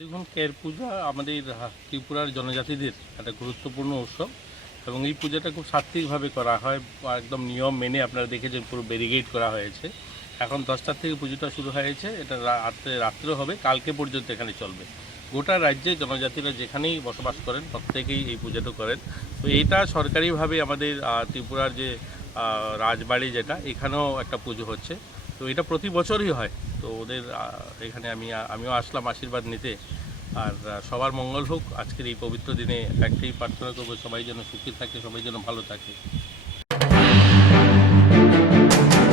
দেখুন, কের পূজা আমাদের ত্রিপুরার জনজাতিদের একটা গুরুত্বপূর্ণ উৎসব এবং এই পূজাটা খুব সাত্ত্বিকভাবে করা হয়, একদম নিয়ম মেনে। আপনারা দেখেছেন পুরো ব্যারিকেড করা হয়েছে। এখন 10টার থেকে পুজোটা শুরু হয়েছে, এটা রাত্রে হবে, কালকে পর্যন্ত এখানে চলবে। গোটা রাজ্যে জনজাতিরা যেখানেই বসবাস করেন প্রত্যেকেই এই পুজোটা করেন। তো এটা সরকারিভাবে আমাদের ত্রিপুরার যে রাজবাড়ি, যেটা এখানেও একটা পুজো হচ্ছে। তো এটা প্রতি বছরই হয়। তো ওদের এখানে আমিও আসলাম আশীর্বাদ নিতে। আর সবার মঙ্গল হোক। আজকের এই পবিত্র দিনে একটাই প্রার্থনা করবো, সবাই যেন সুখী থাকে, সবাই যেন ভালো থাকে।